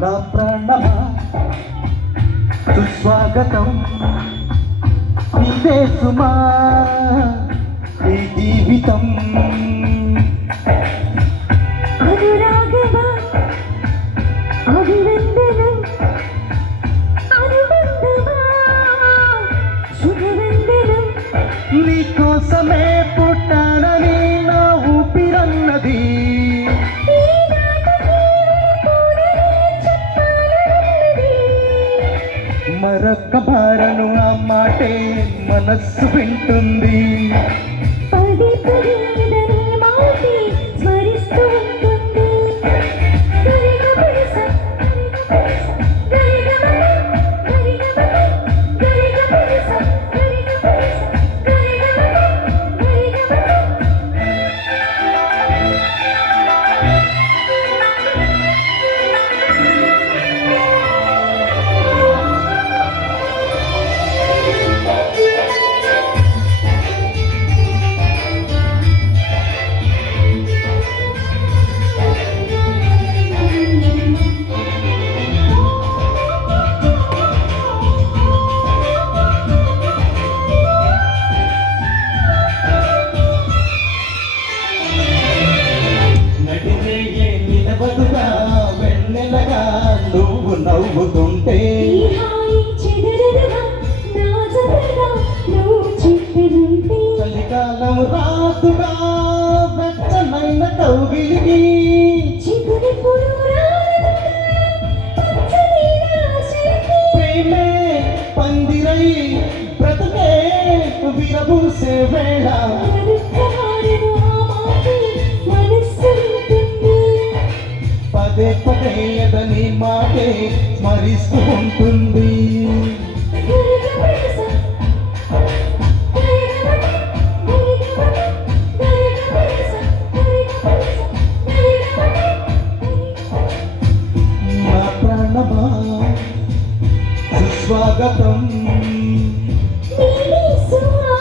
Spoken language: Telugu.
నా ప్రాణమా సుస్వాగతం నీదే సుమా ఈ జీవితం అనురాగమా అభివందనం అనుబంధమా శుభవందనం నీకోసమే పుట్టానని నా ఊపిరన్నది మరొక్క భారను ఆ మాటే మనస్సు వింటుంది పదే పదే నీ మాటే స్మరిస్తూ ఉంటుంది గరిగ నిలబడుగా వెన్నెలగా నువ్వు నవ్వుతుంటే చలికాలం రాతుగా వెచ్చనైన కౌగిలికి ప్రేమే పందిరై బ్రతుకే విరబూసే వేళ పదే పదే ఎదని మాటే స్మరిస్తూ ఉంటుంది నా ప్రాణమా సుస్వాగతం సుమా